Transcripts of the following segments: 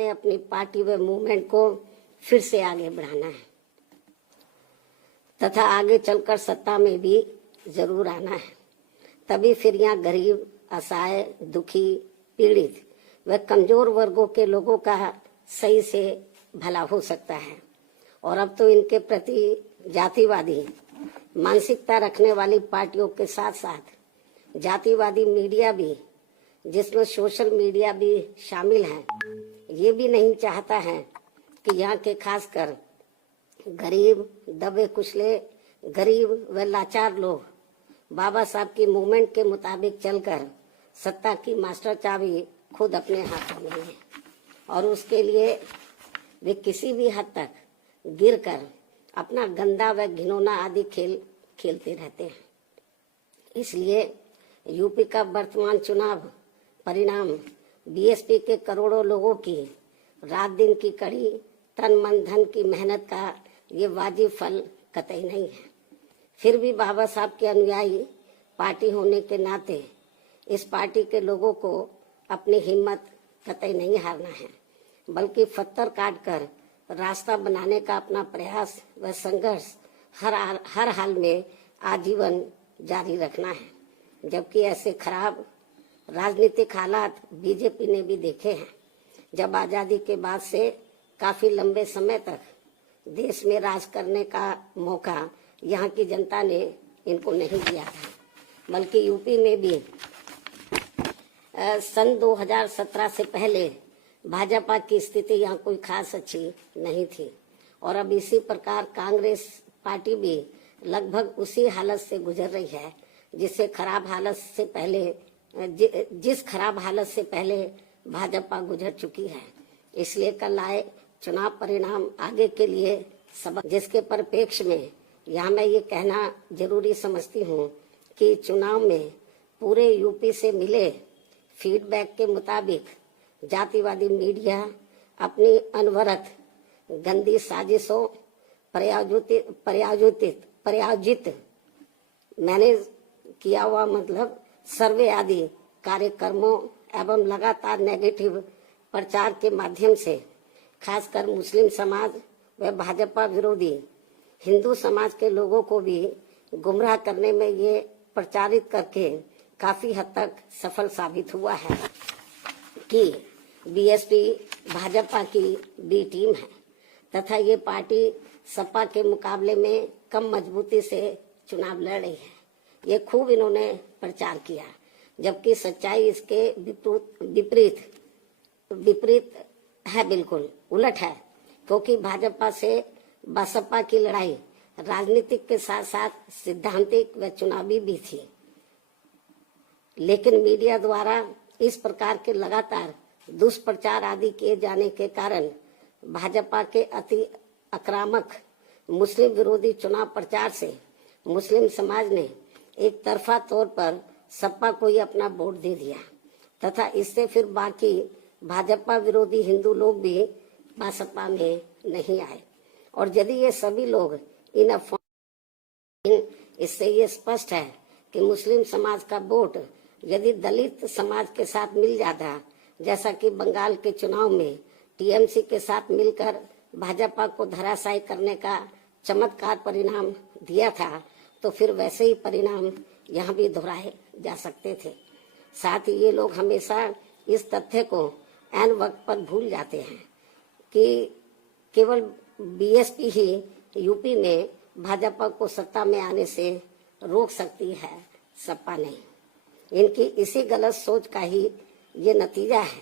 में अपनी पार्टी व मूवमेंट को फिर से आगे बढ़ाना है तथा आगे चलकर सत्ता में भी जरूर आना है। तभी फिर यहाँ गरीब, असहाय, दुखी, पीड़ित व कमजोर वर्गों के लोगों का सही से भला हो सकता है। और अब तो इनके प्रति जातिवादी मानसिकता रखने वाली पार्टियों के साथ साथ जातिवादी मीडिया भी, जिसमें सोशल मीडिया भी शामिल है, ये भी नहीं चाहता है कि यहाँ के खासकर गरीब, दबे कुचले, गरीब व लाचार लोग बाबा साहब की मूवमेंट के मुताबिक चलकर सत्ता की मास्टर चाबी खुद अपने हाथों में है और उसके लिए वे किसी भी हद तक गिरकर अपना गंदा व घिनौना आदि खेल खेलते रहते हैं। इसलिए यूपी का वर्तमान चुनाव परिणाम बीएसपी के करोड़ों लोगों की रात दिन की कड़ी तन मन धन की मेहनत का ये वाजिब फल कतई नहीं है। फिर भी बाबा साहब के अनुयायी पार्टी होने के नाते इस पार्टी के लोगों को अपनी हिम्मत कतई नहीं हारना है, बल्कि पत्थर काट कर रास्ता बनाने का अपना प्रयास व संघर्ष हर हाल में आजीवन जारी रखना है। जबकि ऐसे खराब राजनीतिक हालात बीजेपी ने भी देखे हैं, जब आजादी के बाद से काफी लंबे समय तक देश में राज करने का मौका यहाँ की जनता ने इनको नहीं दिया था। बल्कि यूपी में भी सन 2017 से पहले भाजपा की स्थिति यहाँ कोई खास अच्छी नहीं थी और अब इसी प्रकार कांग्रेस पार्टी भी लगभग उसी हालत से गुजर रही है जिस खराब हालत से पहले भाजपा गुजर चुकी है। इसलिए कल आए चुनाव परिणाम आगे के लिए सबक, जिसके परिप्रेक्ष्य में यहाँ मैं ये कहना जरूरी समझती हूँ कि चुनाव में पूरे यूपी से मिले फीडबैक के मुताबिक जातिवादी मीडिया अपनी अनवरत गंदी साजिशों प्रायोजित मैनेज किया हुआ सर्वे आदि कार्यक्रमों एवं लगातार नेगेटिव प्रचार के माध्यम से खासकर मुस्लिम समाज व भाजपा विरोधी हिंदू समाज के लोगों को भी गुमराह करने में ये प्रचारित करके काफी हद तक सफल साबित हुआ है कि बीएसपी भाजपा की बी टीम है तथा ये पार्टी सपा के मुकाबले में कम मजबूती से चुनाव लड़ रही है। ये खूब इन्होंने प्रचार किया, जबकि सच्चाई इसके विपरीत है, बिल्कुल उलट है। क्योंकि भाजपा से बसपा की लड़ाई राजनीतिक के साथ साथ सिद्धांतिक व चुनावी भी थी, लेकिन मीडिया द्वारा इस प्रकार के लगातार दुष्प्रचार आदि किए जाने के कारण भाजपा के अति आक्रामक मुस्लिम विरोधी चुनाव प्रचार से मुस्लिम समाज ने एक तरफा तौर पर सपा को ही अपना वोट दे दिया तथा इससे फिर बाकी भाजपा विरोधी हिंदू लोग भी बसपा में नहीं आए। और यदि ये सभी लोग इन अफवाह, इससे ये स्पष्ट है कि मुस्लिम समाज का वोट यदि दलित समाज के साथ मिल जाता, जैसा कि बंगाल के चुनाव में टीएमसी के साथ मिलकर भाजपा को धराशायी करने का चमत्कार परिणाम दिया था, तो फिर वैसे ही परिणाम यहाँ भी दोहराए जा सकते थे। साथ ही ये लोग हमेशा इस तथ्य को ऐन वक्त पर भूल जाते हैं कि केवल बीएसपी ही यूपी में भाजपा को सत्ता में आने से रोक सकती है, सपा नहीं। इनकी इसी गलत सोच का ही ये नतीजा है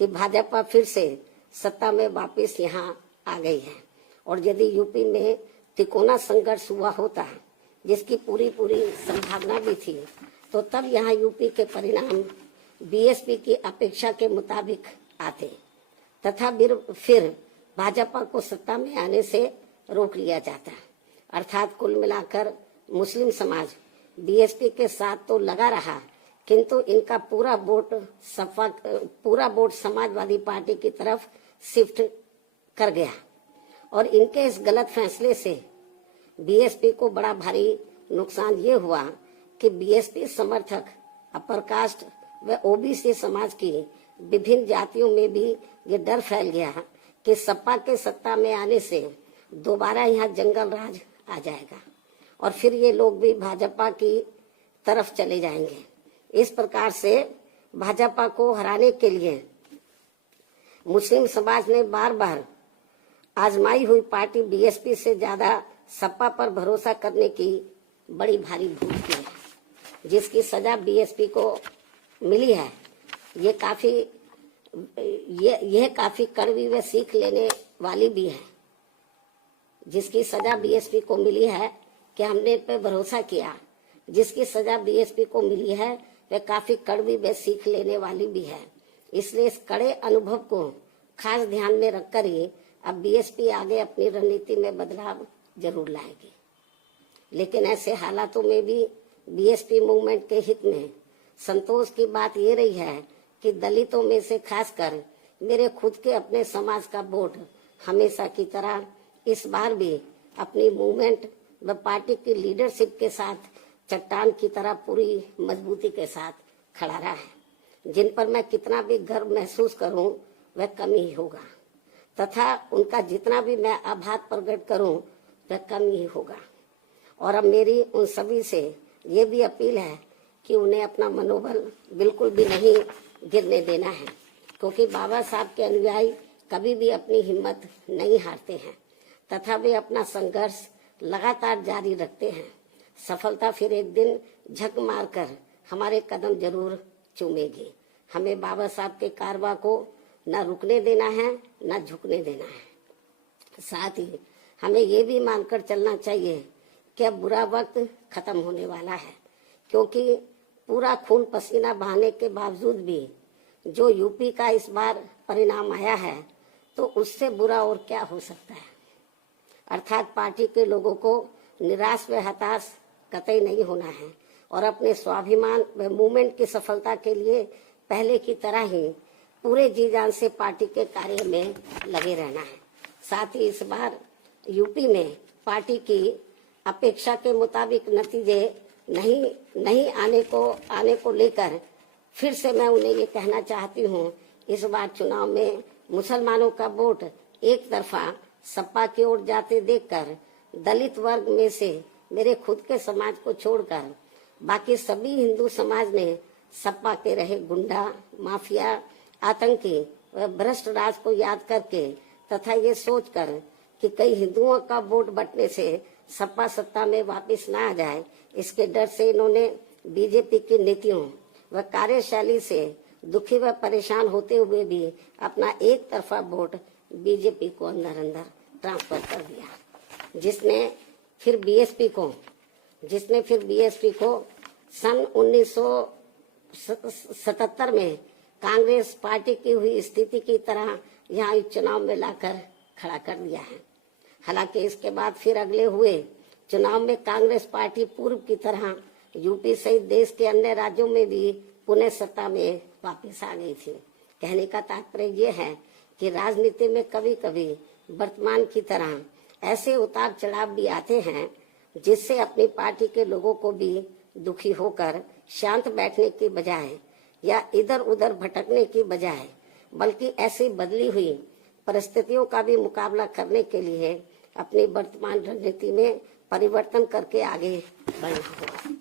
कि भाजपा फिर से सत्ता में वापस यहाँ आ गई है। और यदि यूपी में तिकोना संघर्ष हुआ होता, जिसकी पूरी संभावना भी थी, तो तब यहाँ यूपी के परिणाम बीएसपी की अपेक्षा के मुताबिक आते तथा फिर भाजपा को सत्ता में आने से रोक लिया जाता। अर्थात कुल मिलाकर मुस्लिम समाज बीएसपी के साथ तो लगा रहा, किंतु इनका पूरा वोट समाजवादी पार्टी की तरफ शिफ्ट कर गया। और इनके इस गलत फैसले से बीएसपी को बड़ा भारी नुकसान ये हुआ कि बीएसपी समर्थक अपर कास्ट व ओबीसी समाज की विभिन्न जातियों में भी ये डर फैल गया कि सपा के सत्ता में आने से दोबारा यहाँ जंगल राज आ जाएगा और फिर ये लोग भी भाजपा की तरफ चले जाएंगे। इस प्रकार से भाजपा को हराने के लिए मुस्लिम समाज ने बार बार आजमाई हुई पार्टी बीएसपी से ज्यादा सपा पर भरोसा करने की बड़ी भारी भूल की है, जिसकी सजा बीएसपी को मिली है। यह काफी कड़वी व सीख लेने वाली भी है। जिसकी सजा बीएसपी को मिली है कि हमने पे भरोसा किया, जिसकी सजा बीएसपी को मिली है वह काफी कड़वी व सीख लेने वाली भी है। इसलिए इस कड़े अनुभव को खास ध्यान में रखकर ही अब बीएसपी आगे अपनी रणनीति में बदलाव जरूर लाएगी। लेकिन ऐसे हालातों में भी बीएसपी मूवमेंट के हित में संतोष की बात ये रही है कि दलितों में से खासकर मेरे खुद के अपने समाज का वोट हमेशा की तरह इस बार भी अपनी मूवमेंट व पार्टी की लीडरशिप के साथ चट्टान की तरह पूरी मजबूती के साथ खड़ा रहा है। जिन पर मैं कितना भी गर्व महसूस करूं वह कम ही होगा तथा उनका जितना भी मैं आभार प्रकट करूं वह कम ही होगा। और अब मेरी उन सभी से ये भी अपील है कि उन्हें अपना मनोबल बिल्कुल भी नहीं गिरने देना है, क्योंकि बाबा साहब के अनुयायी कभी भी अपनी हिम्मत नहीं हारते हैं तथा वे अपना संघर्ष लगातार जारी रखते हैं। सफलता फिर एक दिन झक मारकर हमारे कदम जरूर चूमेगी। हमें बाबा साहब के कारवा को न रुकने देना है न झुकने देना है। साथ ही हमें ये भी मानकर चलना चाहिए कि अब बुरा वक्त खत्म होने वाला है, क्योंकि पूरा खून पसीना बहाने के बावजूद भी जो यूपी का इस बार परिणाम आया है तो उससे बुरा और क्या हो सकता है। अर्थात पार्टी के लोगों को निराश व हताश कतई नहीं होना है और अपने स्वाभिमान व मूवमेंट की सफलता के लिए पहले की तरह ही पूरे जी जान से पार्टी के कार्य में लगे रहना है। साथ ही इस बार यूपी में पार्टी की अपेक्षा के मुताबिक नतीजे नहीं आने को लेकर फिर से मैं उन्हें ये कहना चाहती हूँ, इस बार चुनाव में मुसलमानों का वोट एक तरफा सपा की ओर जाते देखकर दलित वर्ग में से मेरे खुद के समाज को छोड़कर बाकी सभी हिंदू समाज ने सपा के रहे गुंडा, माफिया, आतंकी व भ्रष्ट राज को याद करके तथा ये सोचकर कि कई हिंदुओं का वोट बंटने से सपा सत्ता में वापस न आ जाए, इसके डर से इन्होंने बीजेपी की नीतियों व कार्यशैली से दुखी व परेशान होते हुए भी अपना एक तरफा वोट बीजेपी को अंदर ट्रांसफर कर दिया, जिसने फिर बीएसपी को सन 1977 में कांग्रेस पार्टी की हुई स्थिति की तरह यहाँ चुनाव में लाकर खड़ा कर दिया है। हालांकि इसके बाद फिर अगले हुए चुनाव में कांग्रेस पार्टी पूर्व की तरह यूपी सहित देश के अन्य राज्यों में भी पुनः सत्ता में वापस आ गई थी। कहने का तात्पर्य ये है कि राजनीति में कभी कभी वर्तमान की तरह ऐसे उतार चढ़ाव भी आते हैं जिससे अपनी पार्टी के लोगों को भी दुखी होकर शांत बैठने की बजाय या इधर उधर भटकने की बजाय बल्कि ऐसी बदली हुई परिस्थितियों का भी मुकाबला करने के लिए अपनी वर्तमान रणनीति में परिवर्तन करके आगे बढ़ना होगा।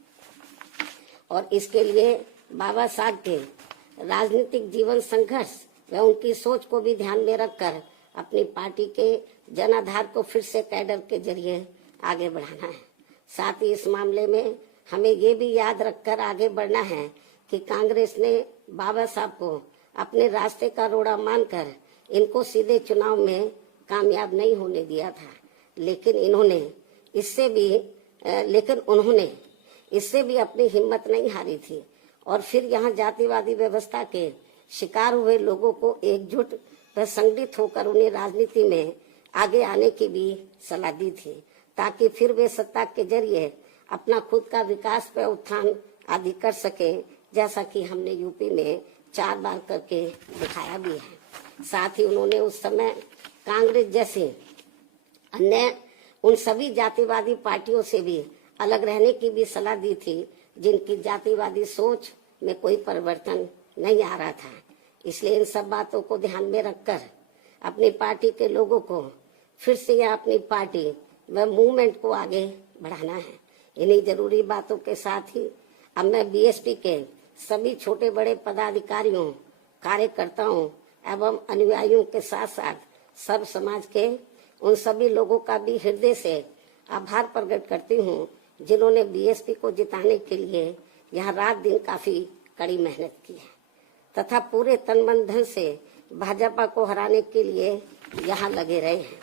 और इसके लिए बाबा साहब के राजनीतिक जीवन संघर्ष व उनकी सोच को भी ध्यान में रखकर अपनी पार्टी के जनाधार को फिर से कैडर के जरिए आगे बढ़ाना है। साथ ही इस मामले में हमें ये भी याद रखकर आगे बढ़ना है कि कांग्रेस ने बाबा साहब को अपने रास्ते का रोड़ा मानकर इनको सीधे चुनाव में कामयाब नहीं होने दिया था, लेकिन उन्होंने इससे भी अपनी हिम्मत नहीं हारी थी और फिर यहाँ जातिवादी व्यवस्था के शिकार हुए लोगों को एकजुट व संगठित होकर उन्हें राजनीति में आगे आने की भी सलाह दी थी, ताकि फिर वे सत्ता के जरिए अपना खुद का विकास व उत्थान आदि कर सके, जैसा कि हमने यूपी में 4 बार करके दिखाया भी है। साथ ही उन्होंने उस समय कांग्रेस जैसे अन्य उन सभी जातिवादी पार्टियों से भी अलग रहने की भी सलाह दी थी जिनकी जातिवादी सोच में कोई परिवर्तन नहीं आ रहा था। इसलिए इन सब बातों को ध्यान में रखकर अपनी पार्टी के लोगों को फिर से यह अपनी पार्टी व मूवमेंट को आगे बढ़ाना है। इन्हीं जरूरी बातों के साथ ही अब मैं बीएसपी के सभी छोटे बड़े पदाधिकारियों, कार्यकर्ताओं एवं अनुयायियों के साथ साथ सब समाज के उन सभी लोगों का भी हृदय से आभार प्रकट करती हूँ जिन्होंने बीएसपी को जिताने के लिए यहाँ रात दिन काफी कड़ी मेहनत की है तथा पूरे तन मन धन से भाजपा को हराने के लिए यहाँ लगे रहे हैं।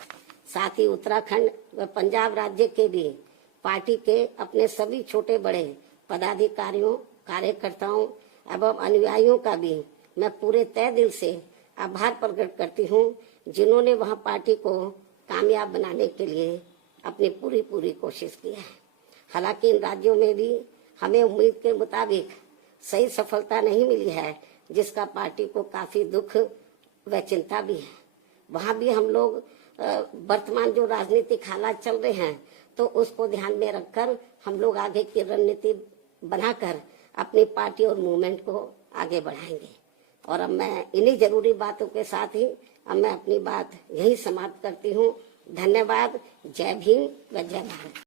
साथ ही उत्तराखंड व पंजाब राज्य के भी पार्टी के अपने सभी छोटे बड़े पदाधिकारियों, कार्यकर्ताओं एवं अनुयायियों का भी मैं पूरे तय दिल से आभार प्रकट करती हूँ जिन्होंने वहाँ पार्टी को कामयाब बनाने के लिए अपनी पूरी कोशिश की है। हालांकि इन राज्यों में भी हमें उम्मीद के मुताबिक सही सफलता नहीं मिली है, जिसका पार्टी को काफी दुख व चिंता भी है। वहाँ भी हम लोग वर्तमान जो राजनीतिक हालात चल रहे हैं तो उसको ध्यान में रखकर हम लोग आगे की रणनीति बनाकर अपनी पार्टी और मूवमेंट को आगे बढ़ाएंगे। और अब मैं इन्हीं जरूरी बातों के साथ ही अब मैं अपनी बात यही समाप्त करती हूँ। धन्यवाद। जय भीम व जय भारत।